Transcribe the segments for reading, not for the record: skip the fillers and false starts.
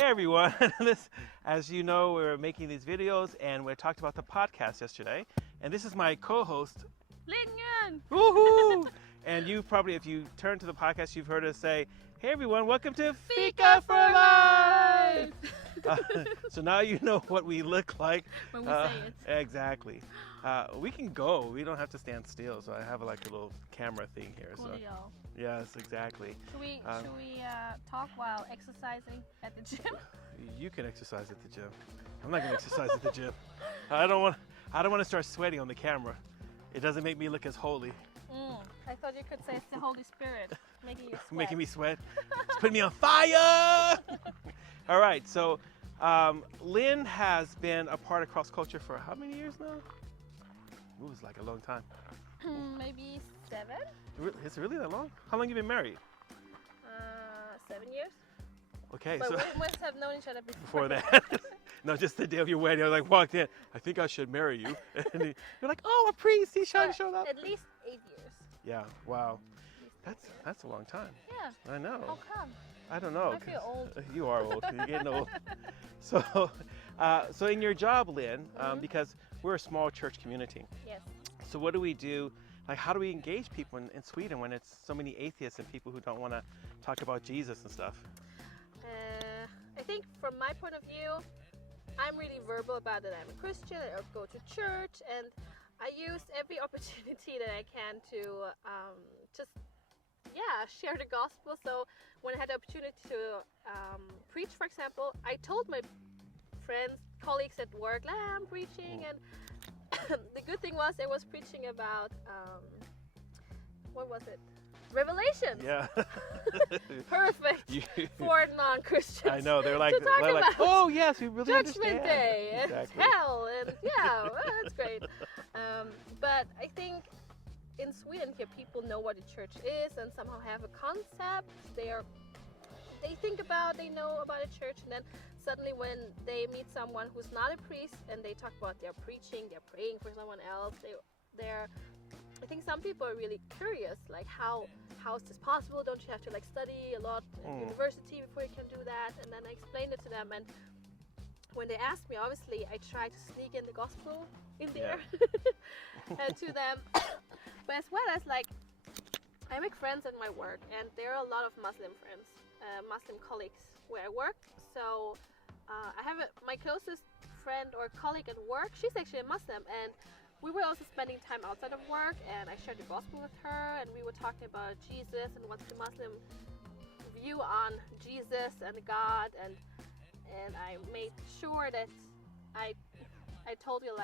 Hey everyone, as you know, we're making these videos and we talked about the podcast yesterday. And this is my co-host, Linh. woohoo! And you probably, if you turn to the podcast, you've heard us say, hey everyone, welcome to Fika for Life! So now you know what we look like. When we say it. Exactly. We can go, we don't have to stand still. So I have like a little camera thing here. So. Yes, exactly. Should we talk while exercising at the gym? You can exercise at the gym. I'm not gonna exercise at the gym. I don't want to start sweating on the camera. It doesn't make me look as holy. I thought you could say it's the Holy Spirit making you sweat. Making me sweat. It's putting me on fire. All right, so Lynn has been a part of Cross Culture for how many years now? Ooh, it's like a long time. Maybe 7? It's really that long? How long have you been married? 7 years. Okay, but so we must have known each other before that. No, just the day of your wedding. I like walked in. I think I should marry you. And you're like, oh, a priest. He showed up. At least 8 years. Yeah. Wow. That's a long time. Yeah. I know. How come? I don't know. I feel old. You are old. You're getting old. So in your job, Lynn, because we're a small church community. Yes. So what do we do? Like, how do we engage people in Sweden when it's so many atheists and people who don't want to talk about Jesus and stuff? I think from my point of view, I'm really verbal about that I'm a Christian, I go to church, and I use every opportunity that I can to share the gospel. So when I had the opportunity to preach, for example, I told my friends, colleagues at work, I'm preaching, and the good thing was I was preaching about, what was it? Revelation. Yeah. Perfect for non-Christians. I know, they're like, oh yes, we really Judgment understand. Day and Exactly. hell, and that's great. But I think in Sweden here, people know what a church is and somehow have a concept. They know about a church, and then suddenly when they meet someone who's not a priest and they talk about their preaching, they're praying for someone else, I think some people are really curious, like how is this possible? Don't you have to study a lot at university before you can do that? And then I explained it to them, and when they asked me, obviously I try to sneak in the gospel in there to them. But as well as I make friends at my work, and there are a lot of Muslim friends, Muslim colleagues where I work. So I have my closest friend or colleague at work. She's actually a Muslim, and we were also spending time outside of work, and I shared the gospel with her, and we were talking about Jesus and what's the Muslim view on Jesus and God, and I made sure that I told you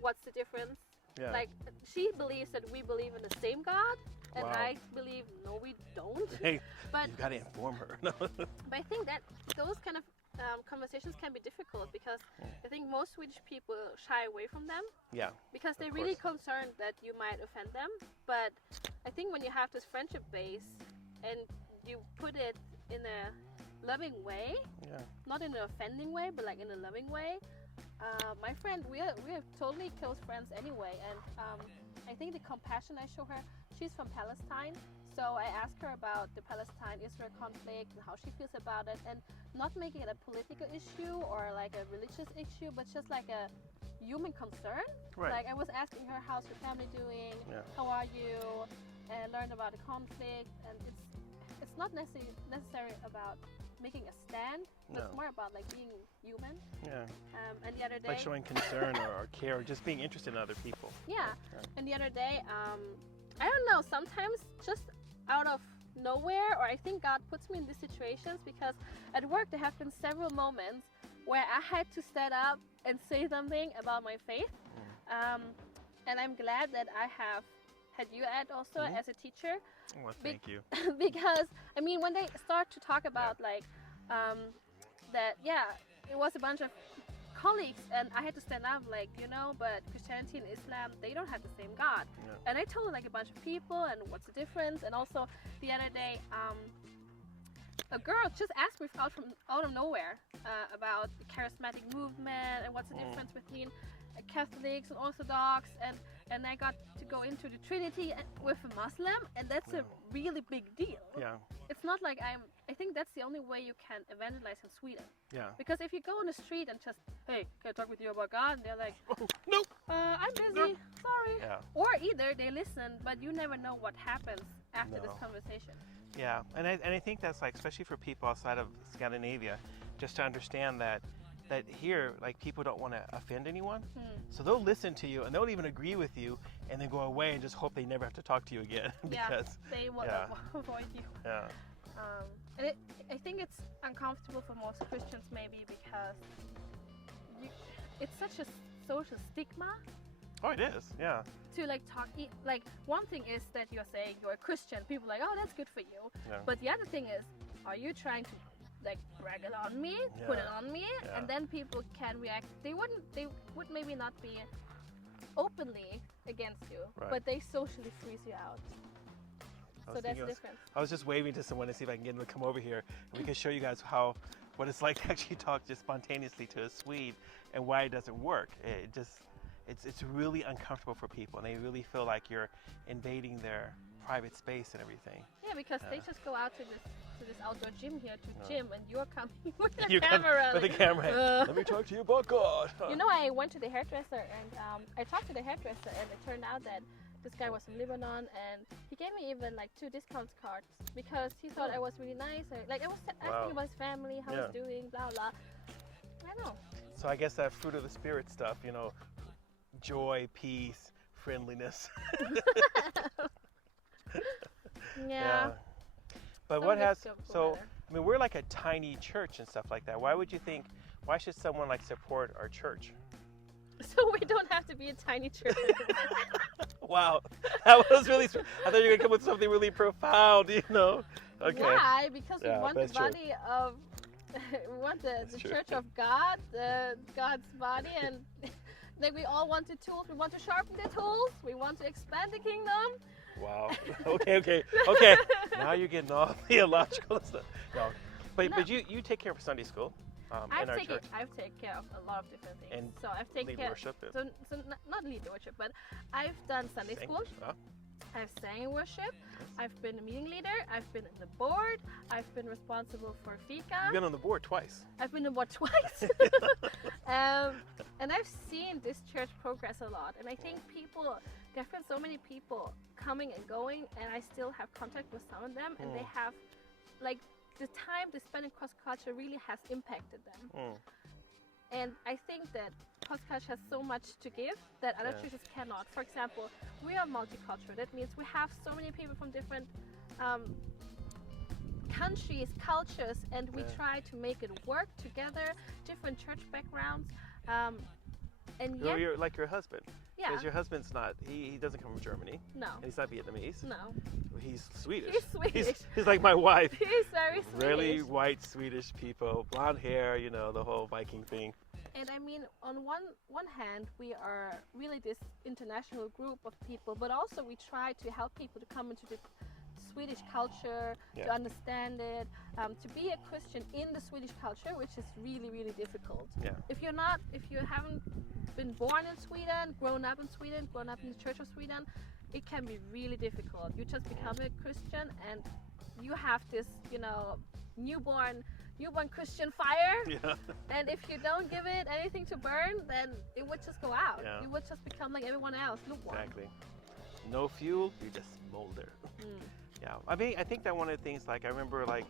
what's the difference. Yeah. She believes that we believe in the same God, and I believe no, we don't. Hey, but you gotta inform her. But I think that those kind of conversations can be difficult because I think most Swedish people shy away from them. Yeah. Because they're really concerned that you might offend them. But I think when you have this friendship base and you put it in a loving way, not in an offending way, but in a loving way. My friend, we are totally close friends anyway, and I think the compassion I show her, she's from Palestine, so I asked her about the Palestine-Israel conflict and how she feels about it, and not making it a political issue or a religious issue, but just a human concern. Right. I was asking her, how's your family doing? How are you? And learn about the conflict, and it's not necessary about making a stand, but it's more about being human. Yeah. And the other day, showing concern or care, or just being interested in other people. Yeah. And the other day, I don't know, sometimes just out of nowhere, or I think God puts me in these situations because at work there have been several moments where I had to stand up and say something about my faith. And I'm glad that I have had you at also as a teacher. Well, thank you. Because when they start to talk about it was a bunch of colleagues, and I had to stand up but Christianity and Islam, they don't have the same God. And I told a bunch of people and what's the difference. And also the other day a girl just asked me out of nowhere about the charismatic movement and what's the difference between Catholics and Orthodox, and I got to go into the Trinity with a Muslim, and that's a really big deal. Yeah. It's not I think that's the only way you can evangelize in Sweden. Yeah. Because if you go on the street and just, hey, can I talk with you about God? And they're like, Nope. I'm busy, Nope. sorry. Yeah. Or either they listen, but you never know what happens after this No. conversation. Yeah, and I think that's like, especially for people outside of Scandinavia, just to understand that here, like, people don't want to offend anyone, so they'll listen to you and they'll even agree with you, and then go away and just hope they never have to talk to you again. Because they will avoid you. yeah, And I think it's uncomfortable for most Christians maybe because it's such a social stigma. oh, it is, yeah, To like talk, like one thing is that you're saying you're a Christian. People are like, oh, that's good for you. yeah. But the other thing is, are you trying to like brag it on me, put it on me, Yeah. and then people can react. They would maybe not be openly against you, Right. but they socially freeze you out. I So was that's thinking- different. I was just waving to someone to see if I can get them to come over here, and we can show you guys what it's like to actually talk just spontaneously to a Swede, and why it doesn't work. It's really uncomfortable for people, and they really feel like you're invading their private space and everything. Yeah, because they just go out to this outdoor gym here to gym, and you're coming with the You come camera. with the like, camera. Let me talk to you about God. You know, I went to the hairdresser and I talked to the hairdresser, and it turned out that this guy was from Lebanon, and he gave me even like 2 discount cards because he thought I was really nice. I was asking about his family, how he's doing, blah blah. I know. So I guess that fruit of the spirit stuff, you know, joy, peace, friendliness. Yeah. But Some what gifts has go so? better. I mean, we're like a tiny church and stuff like that. Why would you think? Why should someone like support our church? So we don't have to be a tiny church. Wow, that was really. I thought you were gonna come with something really profound, you know. Okay. Why? Because we Yeah, want the that's true. body of, we want the true. church of God, God's body, and like we all want the tools. We want to sharpen the tools. We want to expand the kingdom. Wow. Okay. Now you're getting all theological stuff. No, but you take care of Sunday school in our church. I've taken care of a lot of different things. And so I've taken lead care. worship. So not lead worship, but I've done Sunday Sing. school. Oh, I've sang in worship. I've been a meeting leader. I've been in the board. I've been responsible for Fika. you've been on the board twice. I've been in the board twice. And I've seen this church progress a lot. And I think there have been so many people coming and going, and I still have contact with some of them, and they have, like, the time they spend in cross culture really has impacted them. And I think that Poscast has so much to give that other churches cannot. For example, we are multicultural. That means we have so many people from different countries, cultures, and we try to make it work together, different church backgrounds. And yet, You're like your husband. yeah, Because your husband's not, he doesn't come from Germany. no, And he's not Vietnamese. no, He's Swedish. He's Swedish. He's like my wife. he's very Swedish. Really white Swedish people, blonde hair, you know, the whole Viking thing. And I mean, on one hand, we are really this international group of people, but also we try to help people to come into the Swedish culture, to understand it, to be a Christian in the Swedish culture, which is really, really difficult. Yeah. If you haven't been born in Sweden, grown up in Sweden, grown up in the Church of Sweden, it can be really difficult. You just become a Christian and you have this, you know, newborn Christian fire. Yeah. And if you don't give it anything to burn, then it would just go out. Yeah. You would just become like everyone else, lukewarm. Exactly. No fuel, you just smolder. Yeah. I mean, I think that one of the things, like, I remember, like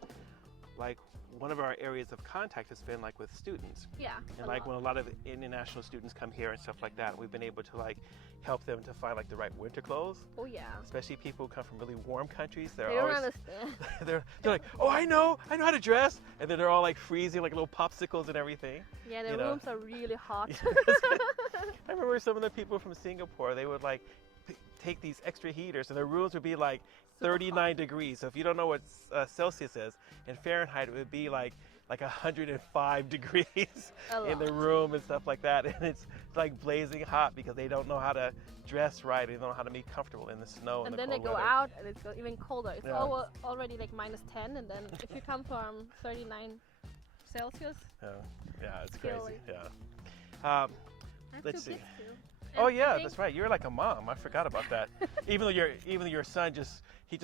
one of our areas of contact has been like with students. Yeah. And like when a lot of international students come here and stuff like that, we've been able to like help them to find like the right winter clothes. Oh yeah. Especially people who come from really warm countries. They don't understand. they're like, oh, I know how to dress, and then they're all like freezing, like little popsicles and everything. Yeah, the you know? rooms are really hot. I remember some of the people from Singapore. They would like take these extra heaters, and their rooms would be like 39 degrees. So if you don't know what Celsius is, in Fahrenheit it would be like 105 degrees in the room and stuff like that. And it's like blazing hot because they don't know how to dress right. They don't know how to be comfortable in the snow and the then they cold go weather. out and it's even colder. It's Yeah. already like -10, and then if you come from 39 Celsius, Yeah, it's Feel crazy. like- Yeah. I have Let's 2 see. kids too. Oh And I yeah, think- that's right. You're like a mom. I forgot about that. even though your son just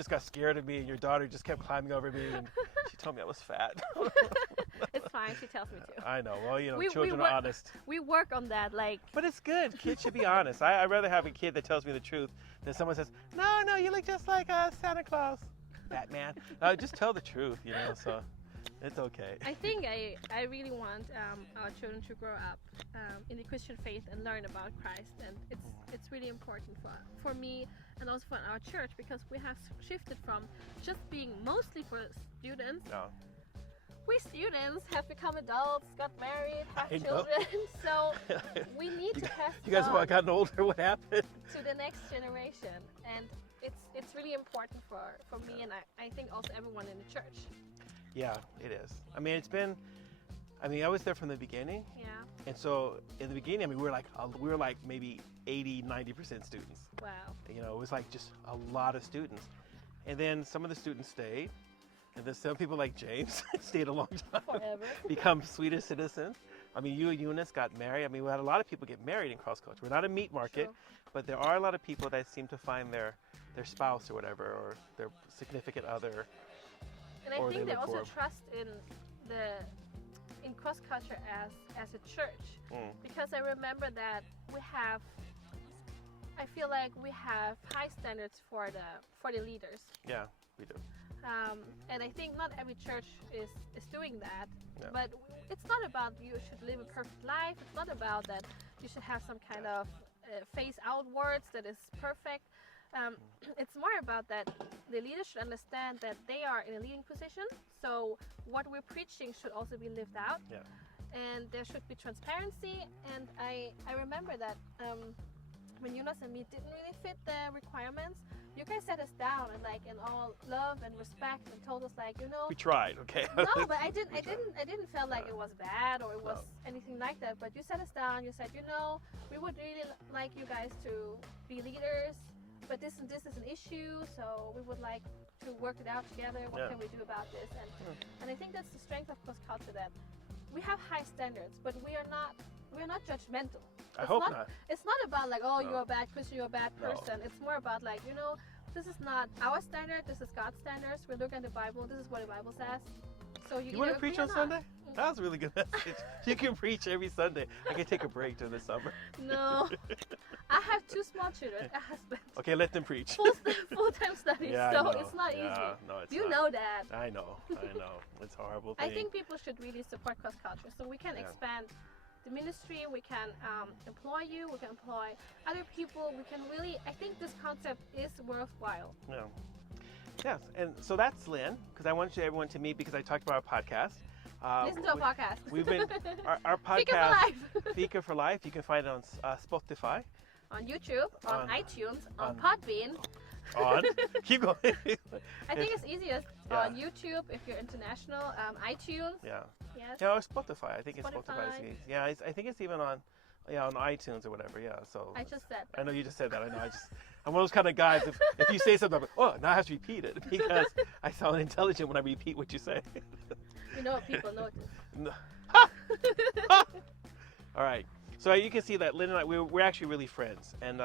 got scared of me, and your daughter just kept climbing over me and She told me I was fat. It's fine. She tells me to. I know. Well, you know, We children work- are honest. We work on that. Like, But it's good. Kids should be honest. I'd rather have a kid that tells me the truth than someone says, no, you look just like Santa Claus, Batman. Just tell the truth, you know, so it's okay. I think I really want our children to grow up in the Christian faith and learn about Christ, and it's really important for me and also for our church, because we have shifted from just being mostly for students. No. We students have become adults, got married, have I know. children, so we need to pass You guys it have on gotten older. What happened? to the next generation, and it's really important for me, and I think also everyone in the church. Yeah, it is. I mean, I was there from the beginning. Yeah. And so in the beginning, I mean, we were like maybe 80-90% students. Wow. You know, it was like just a lot of students. And then some of the students stayed. And then some people like James stayed a long time. Forever. Become Swedish citizens. I mean, you and Eunice got married. I mean, we had a lot of people get married in cross culture. We're not a meat market, True. but there are a lot of people that seem to find their spouse or whatever, or their significant other. And I Or think they they look also for 'em. trust in cross culture as a church, because I remember that I feel like we have high standards for the leaders, Yeah, we do. and I think not every church is doing that. Yeah. But it's not about you should live a perfect life. It's not about that you should have some kind of face outwards that is perfect. It's more about that the leaders should understand that they are in a leading position, so what we're preaching should also be lived out. Yeah. And there should be transparency, and I remember that when Jonas and me didn't really fit the requirements, you guys sat us down and like in all love and respect and told us like, you know, We tried, okay? no, but I didn't feel like it was bad or it was No. anything like that. But you sat us down. You said, you know, we would really like you guys to be leaders, but this is an issue. So we would like to work it out together. What Yeah. can we do about this? And I think that's the strength of cross culture, that we have high standards, but we are not judgmental. I hope not. It's not about like, oh, No. you're a bad Christian, you're a bad No. person. It's more about like, you know, this is not our standard, this is God's standards. We're looking at the Bible, this is what the Bible says. So you You want either to preach agree on or Sunday? not. That was a really good message. You can preach every Sunday. I can take a break during the summer. No. I have 2 small children, a husband, Okay, let them preach. full-time studies, Yeah, I so know. it's not Yeah, easy. no, it's You not. know that. I know. It's a horrible I thing. think people should really support cross culture, so we can Yeah. expand the ministry, we can employ you, we can employ other people, we can really, I think this concept is worthwhile. Yeah. Yes, and so that's Lynn, because I wanted everyone to meet, because I talked about our podcast. Listen to our podcast. We've been our podcast Fika for life. Fika for Life. You can find it on Spotify. On YouTube, on On- iTunes, on on- Podbean. On keep going. I think it's easiest Yeah. on YouTube if you're international. iTunes, Yeah. yes. Yeah, or Spotify. I think it's Spotify. Spotify. Yeah, I think it's even on iTunes or whatever. Yeah. So I just said I that. know you just said that. I know. I'm one of those kind of guys. If you say something, I'm like, oh, now I have to repeat it, because I sound intelligent when I repeat what you say. You know what people notice. No. All right. So you can see that Lynn and I, we're actually really friends, and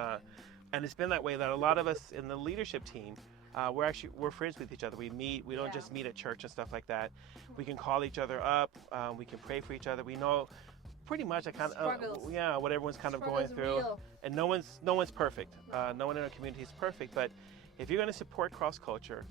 it's been that way, that a lot of us in the leadership team, we're friends with each other. We meet. We don't Yeah. just meet at church and stuff like that. We can call each other up. We can pray for each other. We know pretty much Struggles. what everyone's kind of Struggle's going through. real. And no one's perfect. No one in our community is perfect. But if you're going to support cross culture,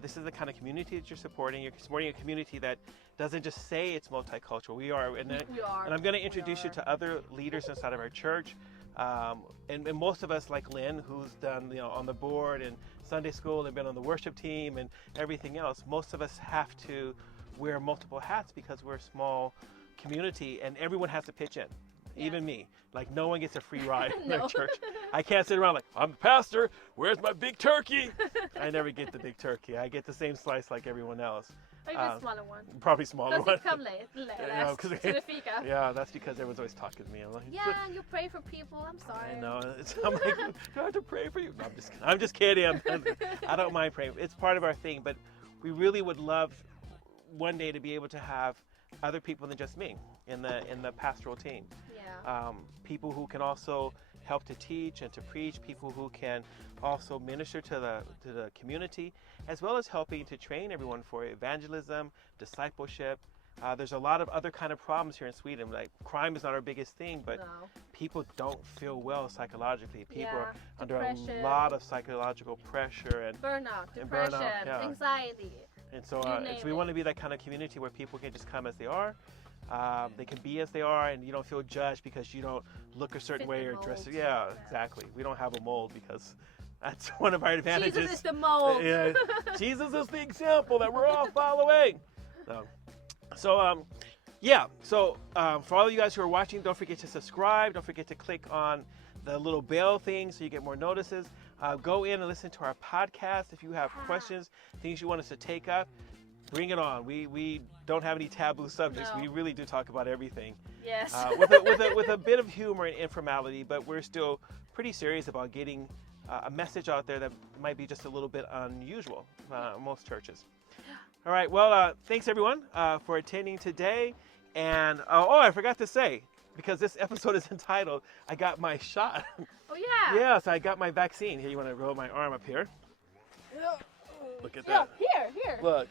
this is the kind of community that you're supporting. You're supporting a community that doesn't just say it's multicultural. We are. And We are. I'm going to We introduce you are. to other leaders inside of our church. And most of us, like Lynn, who's done on the board and Sunday school and been on the worship team and everything else, most of us have to wear multiple hats, because we're a small community and everyone has to pitch in. Even me. Like, no one gets a free ride in No. our church. I can't sit around like, I'm the pastor, where's my big turkey? I never get the big turkey. I get the same slice like everyone else. Maybe a smaller one. Probably smaller Does one. it come late? Yeah, Last 'cause- to the Fika. Yeah, that's because everyone's always talking to me. I'm like, Yeah, you pray for people. I'm sorry. I know. I'm like, do I have to pray for you? No, I'm just kidding. I don't mind praying. It's part of our thing, but we really would love one day to be able to have other people than just me in the pastoral team. Yeah. People who can also help to teach and to preach, people who can also minister to the community, as well as helping to train everyone for evangelism, discipleship. There's a lot of other kind of problems here in Sweden. Like crime is not our biggest thing, but people don't feel well psychologically. People are under a lot of psychological pressure and burnout, depression, anxiety. And so we want to be that kind of community where people can just come as they are. They can be as they are, and you don't feel judged because you don't look a certain way or dress. Yeah, exactly. We don't have a mold because that's one of our advantages. Jesus is the mold. Yeah, Jesus is the example that we're all following. So for all of you guys who are watching, don't forget to subscribe. Don't forget to click on the little bell thing so you get more notices. Go in and listen to our podcast. If you have questions, things you want us to take up, bring it on. We don't have any taboo subjects. We really do talk about everything. Yes. With a bit of humor and informality, but we're still pretty serious about getting a message out there that might be just a little bit unusual in most churches. All right. Well, thanks everyone for attending today. And I forgot to say, because this episode is entitled, I got my shot. Oh yeah. Yeah. So I got my vaccine. Here, you want to roll my arm up here? Look at that. Here. Look.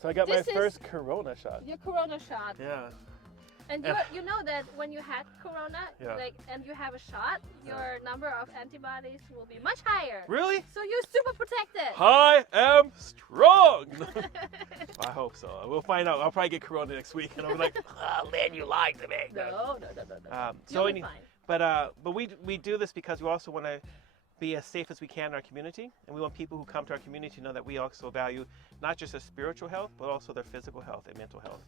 So I got my first corona shot. Your corona shot. Yeah. And you know that when you had corona, and you have a shot, your number of antibodies will be much higher. Really? So you're super protected. I am strong. I hope so. We'll find out. I'll probably get corona next week, and I'll be like, Lynn, you lied to me. No. You'll be fine. But we do this because we also want to be as safe as we can in our community, and we want people who come to our community to know that we also value not just their spiritual health, but also their physical health and mental health.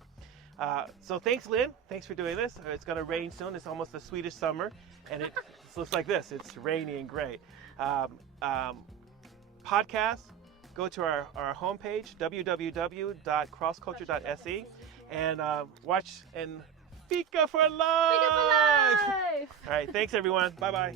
So thanks, Lynn. Thanks for doing this. It's going to rain soon. It's almost the Swedish summer, and it looks like this. It's rainy and gray. Podcast, go to our homepage, www.crossculture.se, and watch and Fika for life! Fika for life! All right, thanks, everyone. Bye-bye.